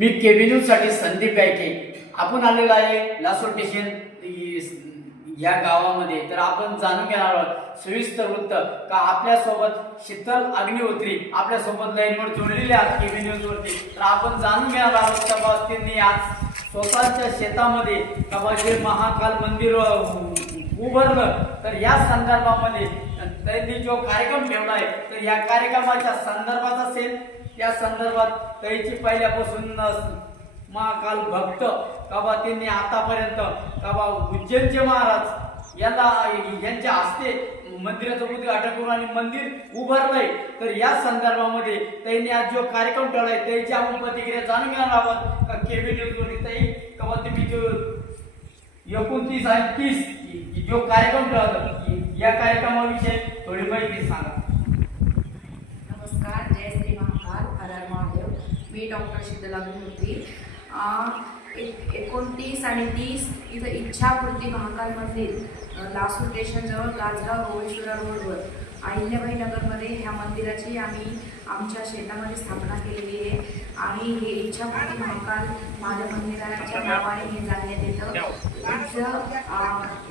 मी KB साठी संदीप गायके. आपण आलेलो आहे लासोर स्टेशन या गावामध्ये. तर आपण जाणून घेणार आहोत सविस्तर वृत्त. का आपल्यासोबत शीतल अग्निहोत्री आपल्यासोबत लाईनवर जोडलेले आहेत केबी वरती तर आपण जाणून घेणार आहोत का त्यांनी आज स्वतःच्या शेतामध्ये का महाकाल मंदिर उभारलं. तर या संदर्भामध्ये त्यांनी जो कार्यक्रम ठेवला आहे तर या कार्यक्रमाच्या संदर्भात असेल त्या संदर्भात त्याची पहिल्यापासून महाकाल भक्त काबा त्यांनी आतापर्यंत काबा उज्जैनचे महाराज यांना यांच्या हस्ते मंदिराचं उद्घाटन करून आणि मंदिर उभारलंय. तर या संदर्भामध्ये त्यांनी आज जो कार्यक्रम ठेवलाय त्याची आपण प्रतिक्रिया जाणून घेणार आहोत. का केबी न्यूज ताई कवा तुम्ही जो एकोणतीस आणि तीस जो कार्यक्रम ठेवला या कार्यक्रमाविषयी थोडी माहिती सांगा नमस्कार जय श्री महाकाल हर हर बी डॉक्टरसुद्धा डॉक्टर होती. एक एकोणतीस आणि तीस इथं इच्छापूर्ती महाकालमधील मंदिर लासूर स्टेशनजवळ गाजगाव गोवेश्वरा रोडवर अहिल्याबाई नगरमध्ये ह्या मंदिराची आम्ही आमच्या शेतामध्ये स्थापना केलेली आहे. आणि हे इच्छापूर्ती महाकाल माझ्या मंदिराच्या नावाने हे जाणण्यात येतं.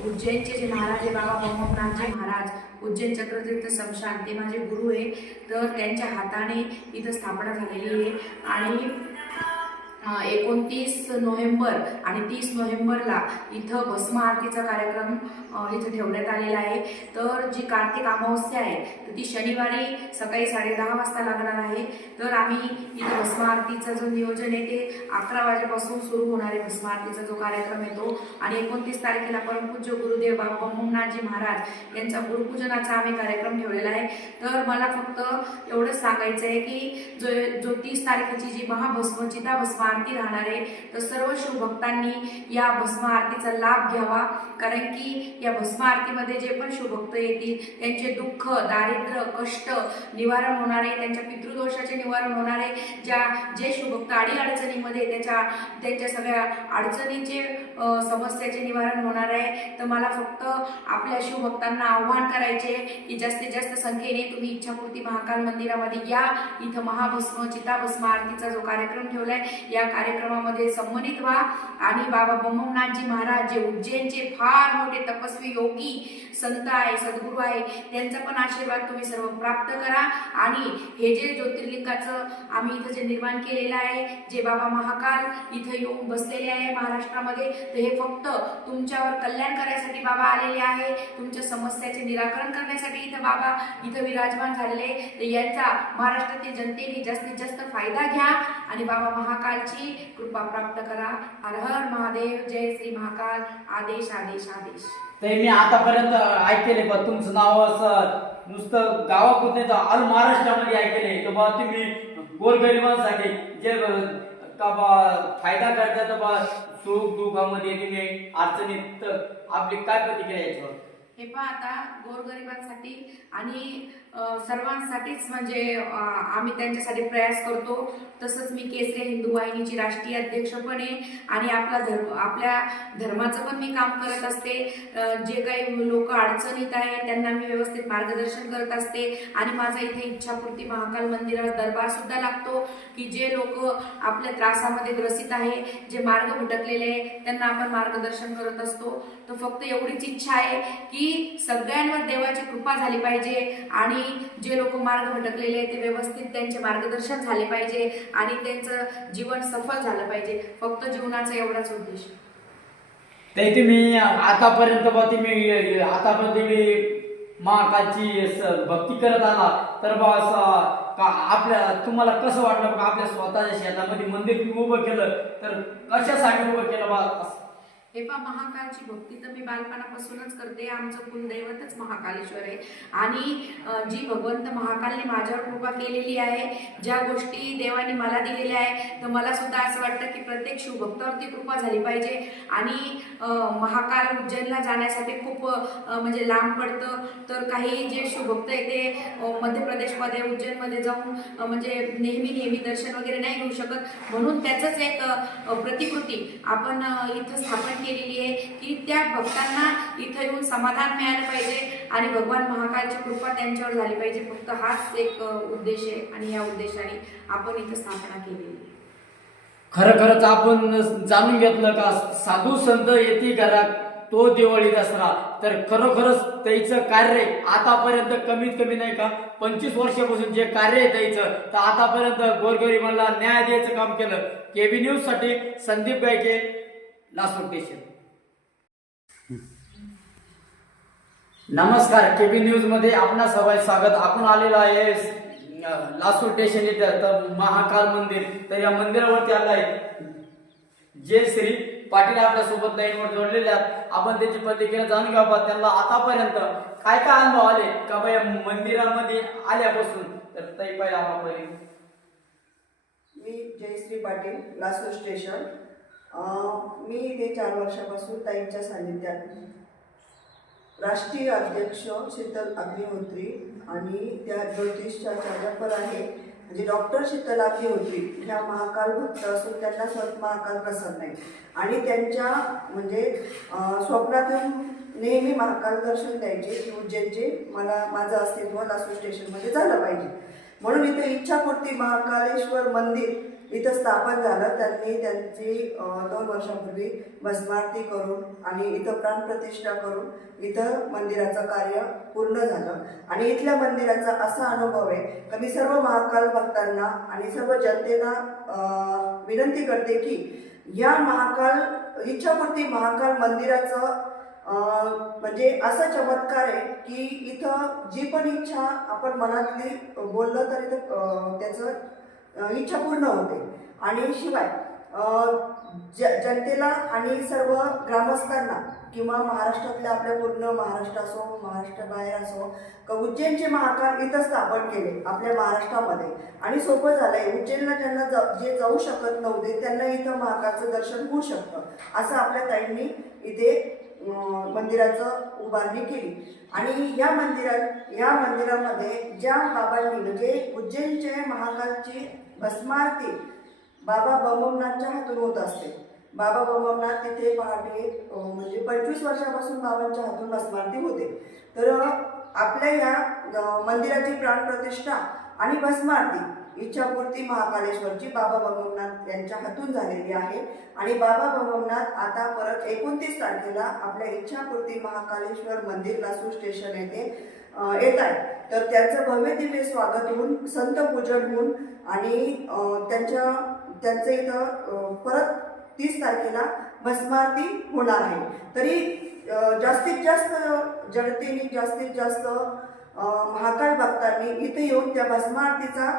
उज्जैनचे जे महाराज आहे बाबा मोहम्मदनाथजी महाराज उज्जैन चक्रतीर्थ समशान ते माझे गुरु आहे. तर त्यांच्या हाताने इथं स्थापना झालेली आहे. आणि एकोणतीस नोव्हेंबर आणि तीस नोव्हेंबरला इथं भस्म आरतीचा कार्यक्रम इथं ठेवण्यात आलेला आहे. तर जी कार्तिक अमावस्या आहे तर ती शनिवारी सकाळी साडेदहा वाजता लागणार आहे. तर आम्ही इथं भस्म आरतीचं जो नियोजन आहे ते अकरा वाजेपासून सुरू होणार आहे भस्म आरतीचा जो कार्यक्रम आहे तो. आणि एकोणतीस तारखेला परमपूज्य गुरुदेव बाबा मोहम्मदजी महाराज यांचा गुरुपूजनाचा आम्ही कार्यक्रम ठेवलेला आहे. तर मला फक्त एवढंच सांगायचं आहे की जो जो तीस तारखेची जी महाभस्म चिताभस्म आरती राहणार आहे. तर सर्व शिवभक्तांनी या भस्म आरतीचा लाभ घ्यावा. कारण की या भस्म आरतीमध्ये जे पण शिवभक्त येतील त्यांचे दुःख दारिद्र्य कष्ट निवारण होणार आहे. त्यांच्या पितृदोषाचे निवारण होणार आहे. ज्या जे शिवभक्त अडीअडचणीमध्ये त्याच्या त्यांच्या सगळ्या अडचणीचे समस्याचे निवारण होणार आहे. तर मला फक्त आपल्या शिवभक्तांना आव्हान करायचे की जास्तीत जास्त संख्येने तुम्ही इच्छापूर्ती महाकाल मंदिरामध्ये या. इथं महाभस्म चिताभस्म आरतीचा जो कार्यक्रम ठेवलाय या कार्यक्रमामध्ये संबंधित व्हा. आणि बाबा बममनाथजी महाराज जे उज्जैनचे फार मोठे तपस्वी योगी संत आहे सद्गुरू आहे त्यांचा पण आशीर्वाद तुम्ही सर्व प्राप्त करा. आणि हे जे ज्योतिर्लिंगाचं आम्ही इथं जे निर्माण केलेलं आहे जे बाबा महाकाल इथं येऊन बसलेले आहे महाराष्ट्रामध्ये तर हे फक्त तुमच्यावर कल्याण करण्यासाठी बाबा आलेले आहे. तुमच्या समस्याचे निराकरण करण्यासाठी इथं बाबा इथं विराजमान झालेले तर याचा महाराष्ट्रातील जनतेने जास्तीत जास्त फायदा घ्या आणि बाबा महाकालची कृपा प्राप्त करा. हर हर महादेव जय श्री महाकाल. आदेश आदेश आदेश. ते मी आतापर्यंत ऐकले बा तुमचं नाव असं नुसतं गावापुरते तर ऑल महाराष्ट्रामध्ये ऐकले तर बा तुम्ही गोरगरिबांसाठी जे का बा फायदा करतात बा सुख दुःखामध्ये तुम्ही अडचणीत आपली काय प्रतिक्रिया याच्यावर? हे पहा आता गोरगरिबांसाठी आणि सर्वांसाठीच म्हणजे आम्ही त्यांच्यासाठी प्रयास करतो. तसंच मी केसरे हिंदू वाहिनीची राष्ट्रीय अध्यक्ष पण आहे आणि आपला धर्म आपल्या धर्माचं पण मी काम करत असते. जे काही लोक अडचणीत आहे त्यांना मी व्यवस्थित मार्गदर्शन करत असते. आणि माझा इथे इच्छापूर्ती महाकाल मंदिरात दरबार सुद्धा लागतो की जे लोक आपल्या त्रासामध्ये ग्रसित आहे जे मार्ग भटकलेले आहे त्यांना आपण मार्गदर्शन करत असतो. तर फक्त एवढीच इच्छा आहे की सगळ्यांवर देवाची कृपा झाली पाहिजे आणि जे लोक मार्ग भटकलेले आहेत ते व्यवस्थित त्यांचे मार्गदर्शन झाले पाहिजे आणि त्यांचं जीवन सफल झालं पाहिजे. फक्त जीवनाचा एवढाच उद्देश. ते तुम्ही आतापर्यंत बा तुम्ही आतापर्यंत तुम्ही महाकाची भक्ती करत आला. तर बा का आपल्या तुम्हाला कसं वाटलं आपल्या स्वतःच्या शेतामध्ये मंदिर तुम्ही उभं केलं तर कशासाठी उभं केलं बा? हे पहा महाकालची भक्ती तर मी बालपणापासूनच करते. आमचं कुलदैवतच महाकालेश्वर आहे. आणि जी भगवंत महाकालने माझ्यावर कृपा केलेली आहे ज्या गोष्टी देवाने मला दिलेल्या आहे तर मला सुद्धा असं वाटतं की प्रत्येक शिवभक्तावरती कृपा झाली पाहिजे. आणि महाकाल उज्जैनला जाण्यासाठी खूप म्हणजे लांब पडतं. तर काही जे शिवभक्त आहे ते मध्य प्रदेशमध्ये उज्जैनमध्ये जाऊन म्हणजे नेहमी नेहमी दर्शन वगैरे नाही घेऊ शकत. म्हणून त्याचंच एक प्रतिकृती. आपण इथं स्थापन केलेली आहे की त्या भक्तांना इथं येऊन समाधान मिळालं पाहिजे आणि भगवान महाकालची कृपा त्यांच्यावर झाली पाहिजे. फक्त हाच एक उद्देश आहे आणि या उद्देशाने आपण इथं स्थापना केलेली आहे. खरं खरंच आपण जाणून घेतलं का साधू संत येते घरात तो दिवाळी दसरा तर खरोखरच त्याचं कार्य आतापर्यंत कमीत कमी नाही का पंचवीस वर्षापासून जे कार्य आहे त्याचं तर आतापर्यंत गोरगरिबांना न्याय द्यायचं काम केलं. केबी न्यूजसाठी संदीप गायके लासूर स्टेशन नमस्कार केबी न्यूजमध्ये आपणा सगळे स्वागत. आपण आलेलो आहे अं, लासूर स्टेशन इथं तर महाकाल मंदिर. तर या मंदिरावरती आलं आहे. जे श्री पाटील आपल्यासोबत लाईनवर जोडलेले आहेत. आपण त्याची प्रतिक्रिया जाणून घ्यावा त्यांना आतापर्यंत काय काय अनुभव आले का बा मंदिरामध्ये आल्यापासून? तर ताई पहिला आपण मी जयश्री पाटील लासूर स्टेशन. मी इथे चार वर्षापासून ताईंच्या सानिध्यात राष्ट्रीय अध्यक्ष शीतल अग्निहोत्री आणि त्या ज्योतिषच्या चालकवर आहे. म्हणजे डॉक्टर शीतल अग्निहोत्री ह्या महाकाल भक्त असून त्यांना स्वत महाकाल प्रसन्न नाही आणि त्यांच्या म्हणजे स्वप्नातून नेहमी महाकाल दर्शन द्यायचे. की उज्जैनचे मला माझं अस्तित्व लासू स्टेशनमध्ये झालं पाहिजे. म्हणून इथे इच्छापूर्ती महाकालेश्वर मंदिर इथं स्थापन झालं. त्यांनी त्यांची दोन वर्षापूर्वी भस्मारती करून आणि इथं प्राणप्रतिष्ठा करून इथं मंदिराचं कार्य पूर्ण झालं. आणि इथल्या मंदिराचा असा अनुभव आहे का मी सर्व महाकाल भक्तांना आणि सर्व जनतेला विनंती करते की या महाकाल इच्छापूर्ती महाकाल मंदिराचं म्हणजे असा चमत्कार आहे की इथं जी पण इच्छा आपण मनातली बोललं तरी त्याचं इच्छा पूर्ण होते. आणि शिवाय ज जनतेला आणि सर्व ग्रामस्थांना किंवा महाराष्ट्रातल्या आपल्या पूर्ण महाराष्ट्र असो महाराष्ट्र बाहेर असो का उज्जैनचे महाकाल इथं स्थापन केले आपल्या महाराष्ट्रामध्ये. आणि सोपं झालंय. उज्जैनला ज्यांना जा- जे जाऊ शकत नव्हते त्यांना इथं महाकालचं दर्शन होऊ शकतं असं आपल्या ताईंनी इथे मंदिराचं उभारणी केली. आणि या मंदिरात या मंदिरामध्ये ज्या बाबांनी म्हणजे उज्जैनचे महाकालची भस्मारती बाबा बमवनाथच्या हातून होत असते. बाबा बमवनाथ तिथे पहाटे म्हणजे पंचवीस वर्षापासून बाबांच्या हातून भस्मारती होते. तर आपल्या या मंदिराची प्राणप्रतिष्ठा आणि भस्मारती इच्छापूर्ती महाकालेश्वरची बाबा भगवनाथ यांच्या हातून झालेली आहे. आणि बाबा भगवनाथ आता परत एकोणतीस तारखेला आपल्या इच्छापूर्ती महाकालेश्वर मंदिर लासू स्टेशन येथे येत आहे तर त्यांचं भव्य दिव्य स्वागत होऊन संत पूजन होऊन आणि त्यांच्या त्यांचं इथं परत तीस तारखेला भस्मारती होणार आहे. तरी जास्तीत जास्त जनतेने जास्तीत जास्त महाकाळ महाकाल भक्तांनी इथे येऊन त्या भस्मारतीचा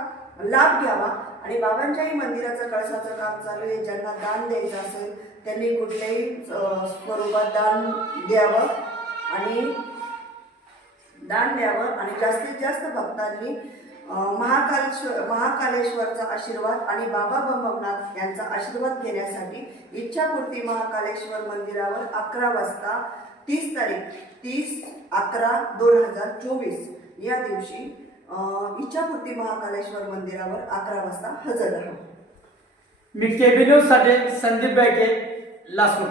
लाभ घ्यावा. आणि बाबांच्याही मंदिराचं कळसाचं काम चालू आहे. ज्यांना दान द्यायचं असेल त्यांनी कुठल्याही स्वरूपात दान द्यावं आणि दान द्यावं. आणि जास्तीत जास्त भक्तांनी महाकालेश्वर महाकालेश्वरचा आशीर्वाद आणि बाबा बंबमनाथ यांचा आशीर्वाद घेण्यासाठी इच्छापूर्ती महाकालेश्वर मंदिरावर अकरा वाजता तीस तारीख तीस अकरा दोन हजार चोवीस या दिवशी इच्छापूर्ती महाकालेश्वर मंदिरावर अकरा वाजता हजर राहा. मी केबिनो न्यूजसाठी संदीप गायके लासूर